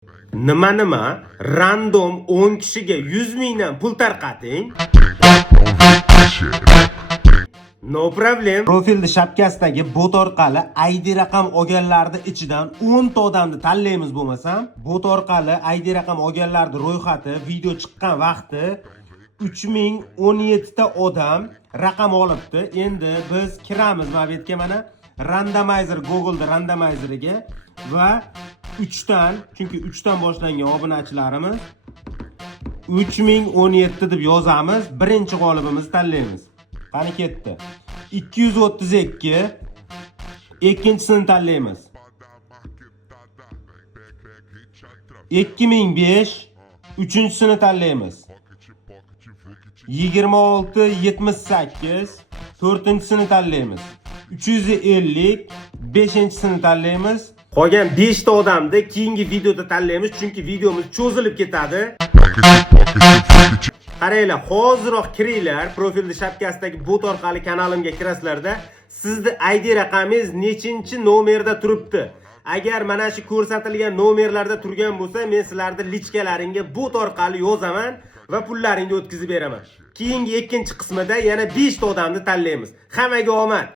Nima random 10 kishiga 100 mingdan pul tarqating. No problem. Profilni shapkasidagi bot orqali ID raqam olganlarning ichidan 10 ta odamni tanlaymiz bo'lmasam, bot orqali ID raqam olganlarning ro'yxati, video chiqqan vaqti 3017 ta odam raqam olibdi. Endi biz kiramiz mana bu yerga, mana randomizer, Google'da randomizeriga va 3 dan, chunki 3 dan boshlangan obunachilarimiz 3017 deb yozamiz. Birinchi g'olibimizni tanlaymiz. Qani ketdi. 232, ikkinchisini tanlaymiz. 2005, uchinchisini tanlaymiz. 2678, to'rtinchisini tanlaymiz. 350, beshinchisini tanlaymiz. Qolgan 5 ta odamni keyingi videoda tanlaymiz, chunki videomiz cho'zilib ketadi. Qaranglar, hoziroq kiringlar, profilni shapkasidagi bot orqali kanalimga kirasizlarda, sizning ID raqamingiz nechinchi nomerda turibdi? Agar mana shu ko'rsatilgan nomerlarda turgan bo'lsa, men sizlarning lichkalaringga bot orqali yozaman va pullaringni o'tkazib beraman. Keyingi ikkinchi qismida yana 5 ta odamni tanlaymiz. Hammaga omad.